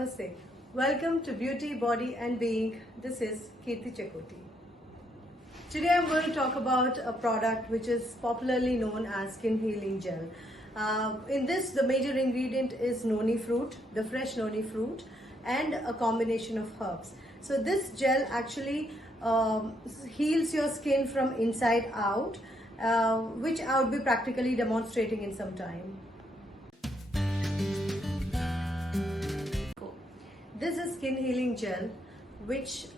Namaste. Welcome to Beauty, Body and Being. This is Kirti Chakoti. Today I'm going to talk about a product which is popularly known as Skin Healing Gel. In this, the major ingredient is noni fruit, the fresh noni fruit, and a combination of herbs. So this gel actually heals your skin from inside out, which I would be practically demonstrating in some time. This is Skin Healing Gel, which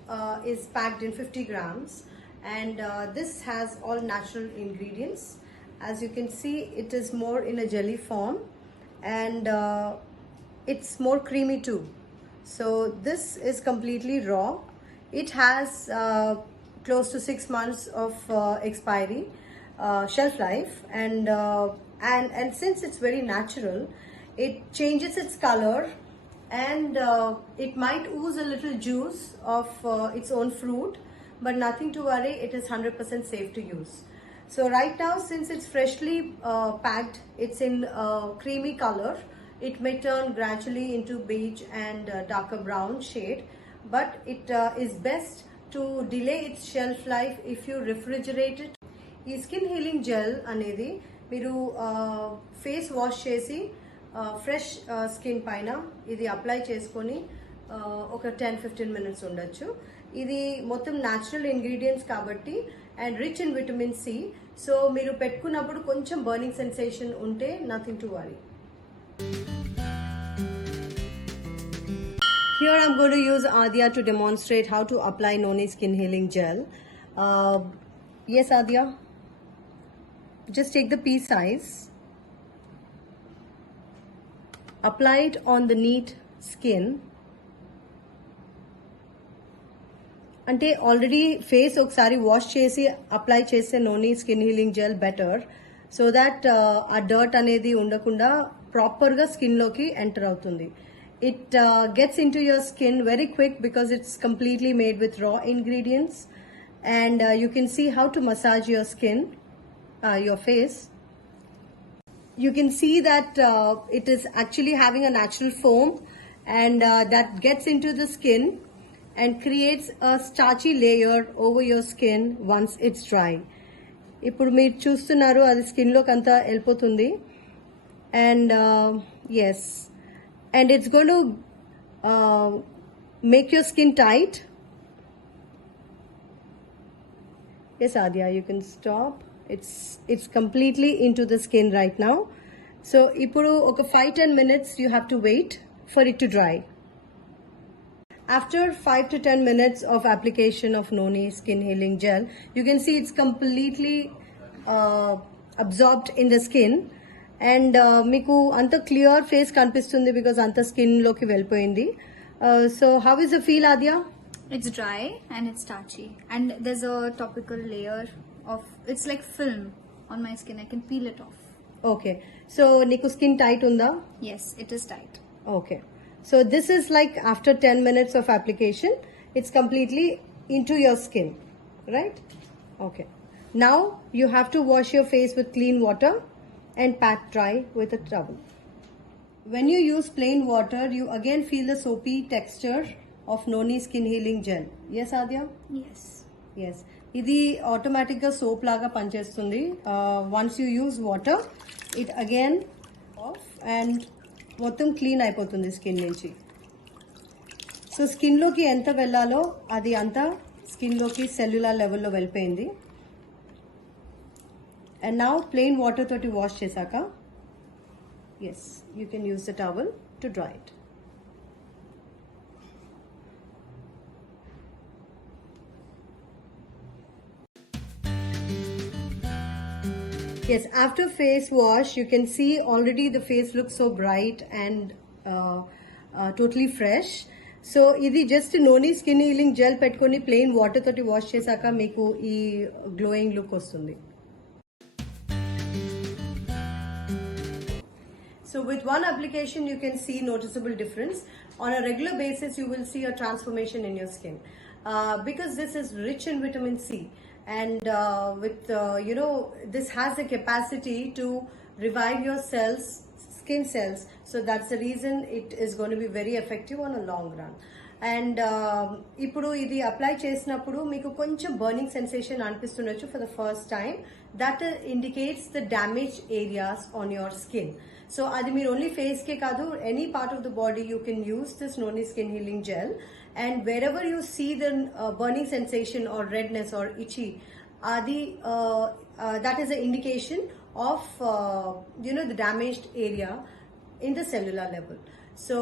is packed in 50 grams, and this has all natural ingredients. As you can see, it is more in a jelly form, and it's more creamy too. So this is completely raw. It has close to 6 months of expiry, shelf life, and since it's very natural, it changes its color, and it might ooze a little juice of its own fruit, but nothing to worry, it is 100% safe to use. So right now, since it's freshly packed, it's in creamy color. It may turn gradually into beige and darker brown shade, but it is best to delay its shelf life if you refrigerate it. ఈ skin healing gel అనేది మీరు face wash చేసి fresh skin పైన ఇది అప్లై చేసుకొని ఒక 10-15 మినిట్స్ ఉండొచ్చు. ఇది మొత్తం న్యాచురల్ ఇంగ్రీడియంట్స్ కాబట్టి and rich in vitamin C. So మీరు పెట్టుకున్నప్పుడు కొంచెం బర్నింగ్ సెన్సేషన్ ఉంటే nothing to worry. Here I'm going to use Adya to demonstrate how to apply Noni Skin Healing Gel. Yes, Adya? Just take the pea size. Apply it on the neat skin. అంటే already face ఒకసారి wash చేసి apply చేసే noni skin healing gel better, so that ఆ dirt అనేది ఉండకుండా ప్రాపర్గా స్కిన్లోకి enter అవుతుంది. It gets into your skin very quick because it's completely made with raw ingredients, and you can see how to massage your skin, your face. You can see that it is actually having a natural foam, and that gets into the skin and creates a starchy layer over your skin once it's dry. ఇప్పుడు మీరు చూస్తున్నారు అది స్కిన్లోకి అంతా వెళ్ళిపోతుంది, and yes, and it's going to make your skin tight. Yes, Adya, you can stop. It's completely into the skin right now. So ippudu oka 5-10 minutes you have to wait for it to dry. After 5 to 10 minutes of application of Noni Skin Healing Gel, you can see it's completely absorbed in the skin, and మీకు అంత clear face కనిపిస్తుంది బికాజ్ అంత స్కిన్ లోకి వెళ్ళిపోయింది. So how is the feel, Aadya? It's dry and it's starchy, and there's a topical layer of, it's like film on my skin. I can peel it off. Okay, so నీకు skin tight ఉందా? Yes, it is tight. Okay, so this is like after 10 minutes of application, it's completely into your skin, right? Okay, now you have to wash your face with clean water and pat dry with a towel. When you use plain water, you again feel the soapy texture of Noni Skin Healing Gel. Yes, Adya? Yes. Yes. ఇది ఆటోమేటిక్గా సోప్ లాగా పనిచేస్తుంది. Once you use water, it again of and మొత్తం క్లీన్ అయిపోతుంది స్కిన్ నుంచి. సో స్కిన్లోకి ఎంత వెళ్ళాలో అది అంతా స్కిన్లోకి సెల్యులర్ లెవెల్లో వెళ్ళిపోయింది. And now plain water toti wash chesaka, yes, you can use the towel to dry it. Yes, after face wash, you can see already the face looks so bright and totally fresh. So ఇది జస్ట్ నోని skin healing gel పెట్టుకొని plain water తోటి వాష్ చేశాక మీకు ఈ glowing look వస్తుంది. So with one application, you can see noticeable difference. On a regular basis, you will see a transformation in your skin because this is rich in vitamin C, and with this has the capacity to revive your cells, skin cells. So that's the reason it is going to be very effective on a long run. And ఇప్పుడు ఇది apply చేసినప్పుడు మీకు కొంచెం burning sensation అనిపిస్తుండొచ్చు for the first time. That indicates the damage areas on your skin. So అది మీరు only face కే కాదు, any part of the body you can use this noni skin healing gel. And wherever you see the burning sensation or redness or itchy, adi that is an indication of the damaged area in the cellular level. So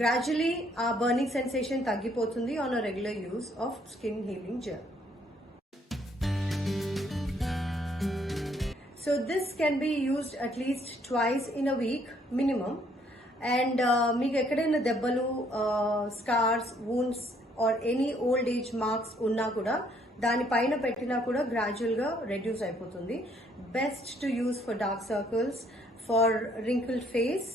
gradually our burning sensation taggipotundi on a regular use of skin healing gel. So this can be used at least twice in a week minimum. And meeku ekkadaina debbalu, scars, wounds or any old age marks unna kuda దాని పైన పెట్టినా కూడా గ్రాడ్యువల్ గా reduce అయిపోతుంది. Best to use for dark circles, for wrinkled face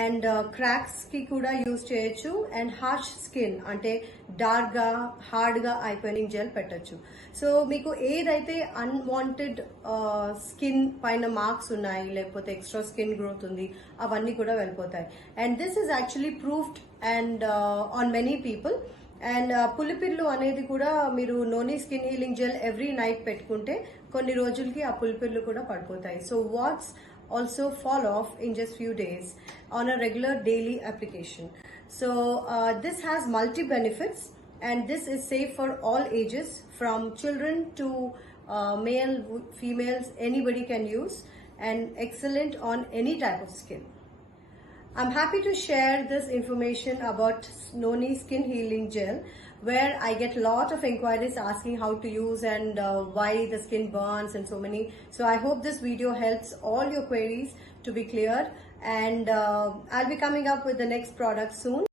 and cracks కి కూడా use చేయొచ్చు. And harsh skin అంటే డార్క్ గా హార్డ్ గా అయిపోయిన జెల్ పెట్టొచ్చు. సో మీకు ఏదైతే అన్వాంటెడ్ స్కిన్ పైన మార్క్స్ ఉన్నాయి, లేకపోతే ఎక్స్ట్రా స్కిన్ గ్రోత్ ఉంది, అవన్నీ కూడా వెళ్ళిపోతాయి. And this is actually proved and on many people. And పులిపిర్లు అనేది కూడా మీరు noni skin healing gel every night పెట్టుకుంటే కొన్ని రోజులకి ఆ పులిపిర్లు కూడా పడిపోతాయి. So what's also fall off in just few days on a regular daily application. So this has multi benefits and this is safe for all ages, from children to male, females, anybody can use, and excellent on any type of skin. I'm happy to share this information about Noni Skin Healing Gel, where I get a lot of inquiries asking how to use and why the skin burns and so many. So I hope this video helps all your queries to be cleared, and I'll be coming up with the next product soon.